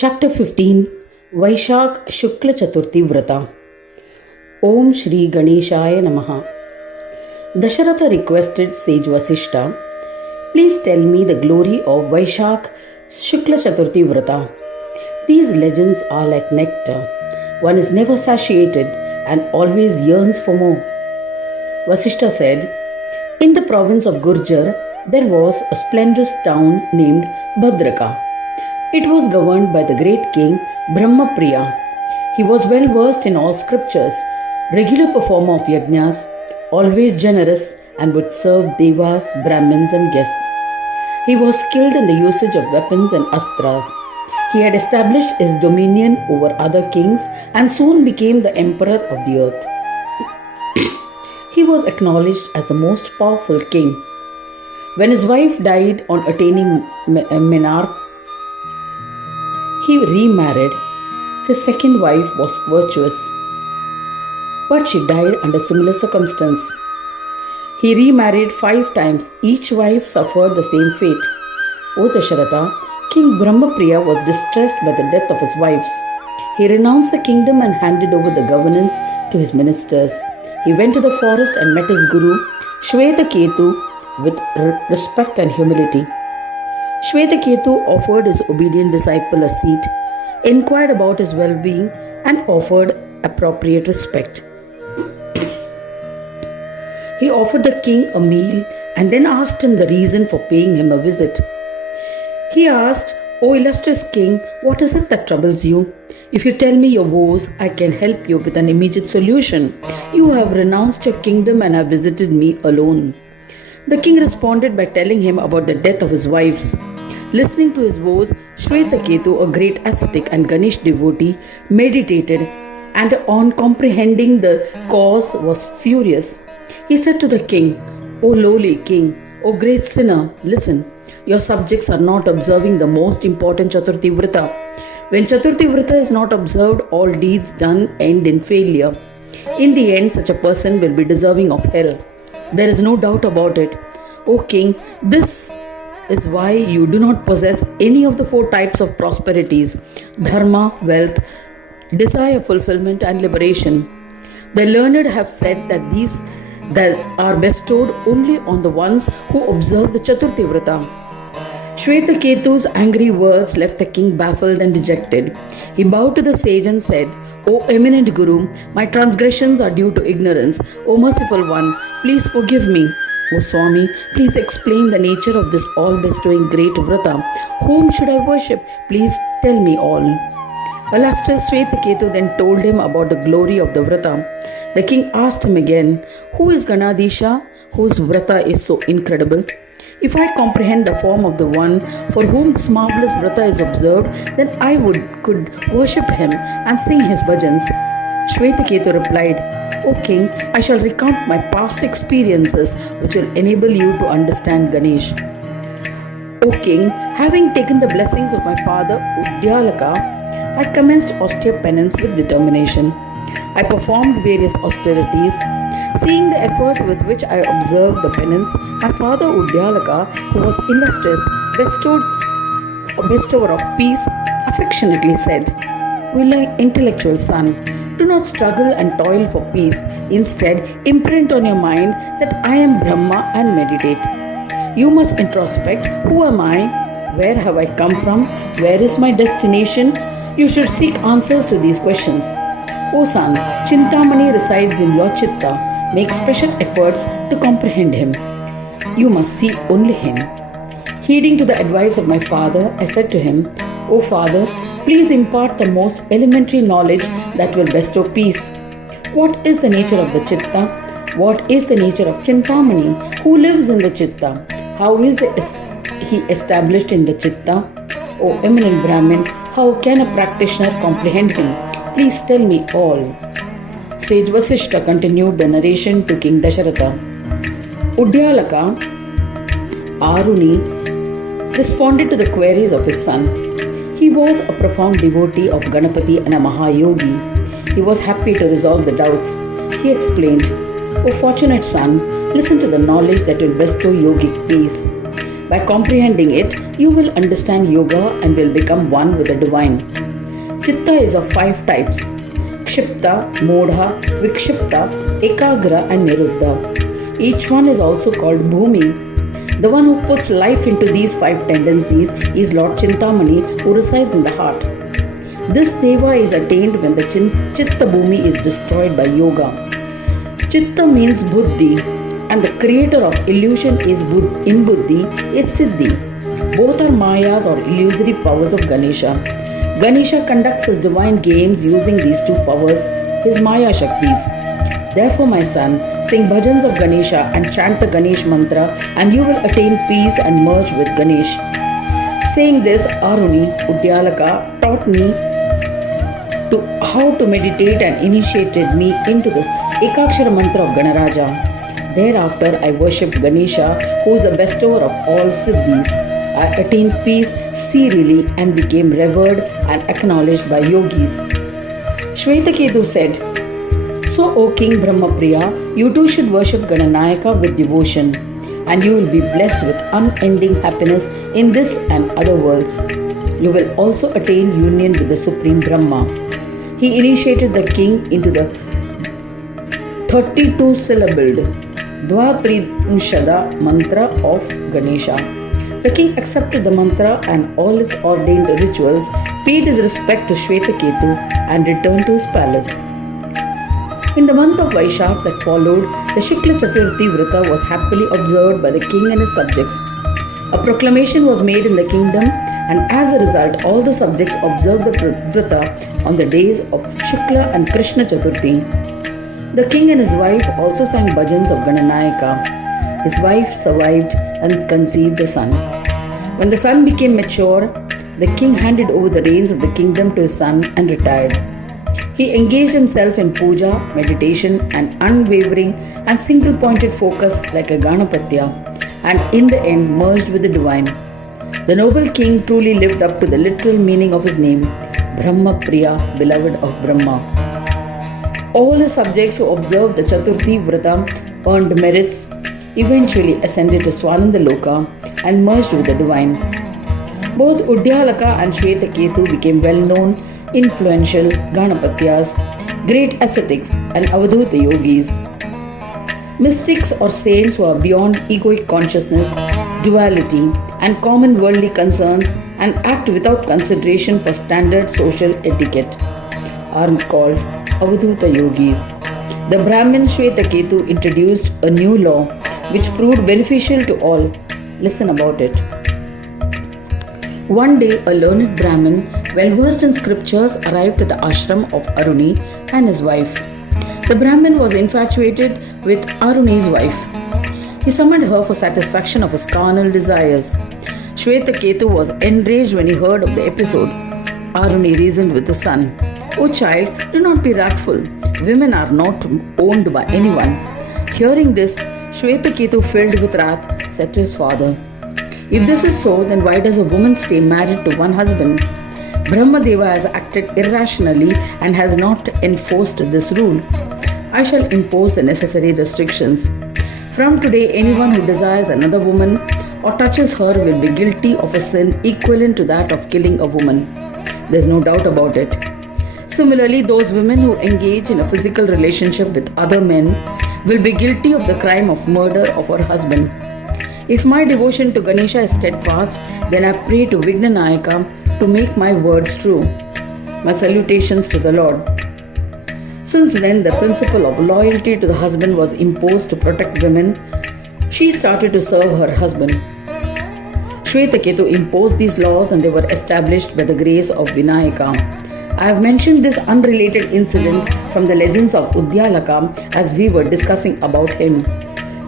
Chapter 15 Vaishakha Shukla Chaturthi Vrata. Om Shri Ganeshaya Namaha. Dasharatha requested sage Vasishta, please tell me the glory of Vaishakha Shukla Chaturthi Vrata. These legends are like nectar. One is never satiated and always yearns for more. Vasishta said, in the province of Gurjar, there was a splendorous town named Bhadraka. It was governed by the great king Brahmapriya. He was well versed in all scriptures, regular performer of yajnas, always generous, and would serve devas, brahmins and guests. He was skilled in the usage of weapons and astras. He had established his dominion over other kings and soon became the emperor of the earth. He was acknowledged as the most powerful king. When his wife died on attaining menarche, he remarried. His second wife was virtuous, but she died under similar circumstances. He remarried 5 times. Each wife suffered the same fate. O Dasharatha, King Brahmapriya was distressed by the death of his wives. He renounced the kingdom and handed over the governance to his ministers. He went to the forest and met his guru, Shvetaketu, with respect and humility. Shvetaketu offered his obedient disciple a seat, inquired about his well-being, and offered appropriate respect. He offered the king a meal and then asked him the reason for paying him a visit. He asked, O illustrious king, what is it that troubles you? If you tell me your woes, I can help you with an immediate solution. You have renounced your kingdom and have visited me alone. The king responded by telling him about the death of his wives. Listening to his woes, Shvetaketu, a great ascetic and Ganesh devotee, meditated and on comprehending the cause was furious. He said to the king, O lowly king, O great sinner, listen. Your subjects are not observing the most important Chaturthi Vrata. When Chaturthi Vrata is not observed, all deeds done end in failure. In the end, such a person will be deserving of hell. There is no doubt about it. O king, this is why you do not possess any of the 4 types of prosperities: dharma, wealth, desire fulfillment and liberation. The learned have said that these that are bestowed only on the ones who observe the Chaturthi Vrata. Shvetaketu's angry words left the king baffled and dejected. He bowed to the sage and said, O eminent Guru, my transgressions are due to ignorance. O merciful one, please forgive me. O Swami, please explain the nature of this all-bestowing great Vrata. Whom should I worship? Please tell me all. Illustrious Shvetaketu then told him about the glory of the Vrata. The king asked him again, who is Ganadisha, whose Vrata is so incredible? If I comprehend the form of the one for whom this marvelous Vrata is observed, then I could worship him and sing his bhajans. Shvetaketu replied, O king, I shall recount my past experiences which will enable you to understand Ganesh. O king, having taken the blessings of my father Udyalaka, I commenced austere penance with determination. I performed various austerities. Seeing the effort with which I observed the penance, my father Udyalaka, who was illustrious, bestower of peace, affectionately said, O intellectual son, do not struggle and toil for peace. Instead, imprint on your mind that I am Brahma and meditate. You must introspect, who am I? Where have I come from? Where is my destination? You should seek answers to these questions. O son, Chintamani resides in your chitta. Make special efforts to comprehend him. You must see only him. Heeding to the advice of my father, I said to him, O father, please impart the most elementary knowledge that will bestow peace. What is the nature of the chitta? What is the nature of Chintamani? Who lives in the chitta? How is he established in the chitta? O eminent Brahmin, how can a practitioner comprehend him? Please tell me all. Sage Vasishta continued the narration to King Dasharatha. Udyalaka, Aruni, responded to the queries of his son. He was a profound devotee of Ganapati and a Mahayogi. He was happy to resolve the doubts. He explained, O fortunate son, listen to the knowledge that will bestow yogic peace. By comprehending it, you will understand yoga and will become one with the divine. Chitta is of 5 types: Kshipta, Modha, Vikshipta, Ekagra and Niruddha. Each one is also called Bhumi. The one who puts life into these 5 tendencies is Lord Chintamani, who resides in the heart. This Deva is attained when the Chitta Bhumi is destroyed by yoga. Chitta means Buddhi, and the creator of illusion is in Buddhi is Siddhi. Both are Mayas or illusory powers of Ganesha. Ganesha conducts his divine games using these 2 powers, his Maya Shaktis. Therefore, my son, sing bhajans of Ganesha and chant the Ganesh mantra, and you will attain peace and merge with Ganesh. Saying this, Aruni Udyalaka taught me how to meditate and initiated me into this Ekakshara mantra of Ganaraja. Thereafter, I worshipped Ganesha, who is the bestower of all siddhis. I attained peace serially and became revered and acknowledged by yogis. Shvetaketu said, "So, O King Brahmapriya, you too should worship Gananayaka with devotion, and you will be blessed with unending happiness in this and other worlds. You will also attain union with the Supreme Brahma." He initiated the king into the 32-syllabled Dvatrinshada mantra of Ganesha. The king accepted the mantra and all its ordained rituals, paid his respect to Shvetaketu, and returned to his palace. In the month of Vaishakha that followed, the Shukla Chaturthi Vrata was happily observed by the king and his subjects. A proclamation was made in the kingdom, and as a result, all the subjects observed the Vrata on the days of Shukla and Krishna Chaturthi. The king and his wife also sang bhajans of Gananayaka. His wife survived and conceived a son. When the son became mature, the king handed over the reins of the kingdom to his son and retired. He engaged himself in puja, meditation, and unwavering and single-pointed focus like a Ganapatya, and in the end merged with the divine. The noble king truly lived up to the literal meaning of his name, Brahma Priya, beloved of Brahma. All his subjects who observed the Chaturthi Vrata earned merits, eventually ascended to Swananda Loka and merged with the divine. Both Udyalaka and Shvetaketu became well-known, influential Ganapatyas, great ascetics and Avadhuta yogis. Mystics or saints who are beyond egoic consciousness, duality and common worldly concerns and act without consideration for standard social etiquette are called Avadhuta yogis. The Brahmin Shvetaketu introduced a new law which proved beneficial to all. Listen about it. One day, a learned Brahmin, well versed in scriptures, arrived at the ashram of Aruni and his wife. The Brahmin was infatuated with Aruni's wife. He summoned her for satisfaction of his carnal desires. Shvetaketu was enraged when he heard of the episode. Aruni reasoned with the son, "O child, do not be wrathful. Women are not owned by anyone." Hearing this, Shvetaketu, filled with wrath, said to his father, "If this is so, then why does a woman stay married to one husband? Brahmadeva has acted irrationally and has not enforced this rule. I shall impose the necessary restrictions. From today, anyone who desires another woman or touches her will be guilty of a sin equivalent to that of killing a woman. There's no doubt about it. Similarly, those women who engage in a physical relationship with other men will be guilty of the crime of murder of her husband. If my devotion to Ganesha is steadfast, then I pray to Vignanayaka to make my words true. My salutations to the Lord." Since then, the principle of loyalty to the husband was imposed to protect women. She started to serve her husband. Shvetaketu imposed these laws and they were established by the grace of Vinayaka. I have mentioned this unrelated incident from the legends of Udyalaka as we were discussing about him.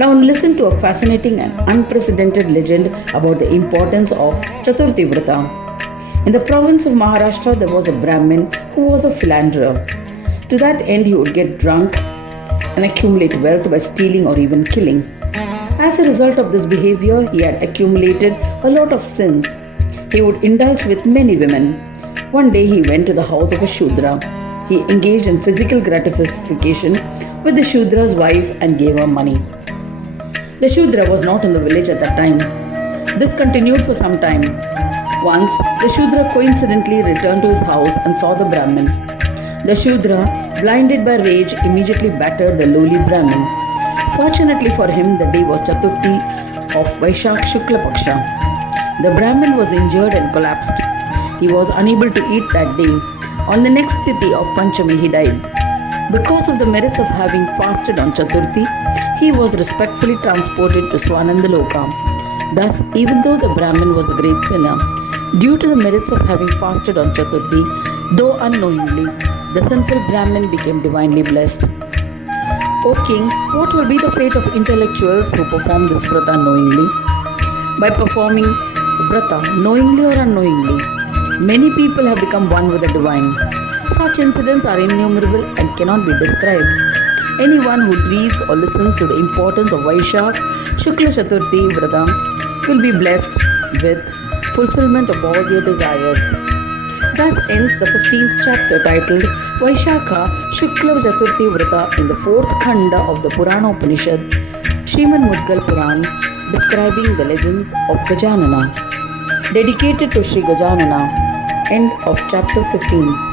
Now listen to a fascinating and unprecedented legend about the importance of Chaturthi Vrata. In the province of Maharashtra, there was a Brahmin who was a philanderer. To that end, he would get drunk and accumulate wealth by stealing or even killing. As a result of this behavior, he had accumulated a lot of sins. He would indulge with many women. One day, he went to the house of a Shudra. He engaged in physical gratification with the Shudra's wife and gave her money. The Shudra was not in the village at that time. This continued for some time. Once, the Shudra coincidentally returned to his house and saw the Brahmin. The Shudra, blinded by rage, immediately battered the lowly Brahmin. Fortunately for him, the day was Chaturthi of Vaishakha Shukla Chaturthi. The Brahmin was injured and collapsed. He was unable to eat that day. On the next Tithi of Panchami, he died. Because of the merits of having fasted on Chaturthi, he was respectfully transported to Swanandaloka. Thus, even though the Brahmin was a great sinner, due to the merits of having fasted on Chaturthi, though unknowingly, the sinful Brahmin became divinely blessed. O king, what will be the fate of intellectuals who perform this vrata knowingly? By performing vrata knowingly or unknowingly, many people have become one with the divine. Such incidents are innumerable and cannot be described. Anyone who reads or listens to the importance of Vaishakha Shukla Chaturthi vrata will be blessed with fulfillment of all their desires. Thus ends the 15th chapter titled Vaishakha Shukla Chaturthi vrata in the 4th Khanda of the Purana Upanishad, Ganesha Mudgal Puran, describing the legends of Gajanana. Dedicated to Sri Gajanana. End of chapter 15.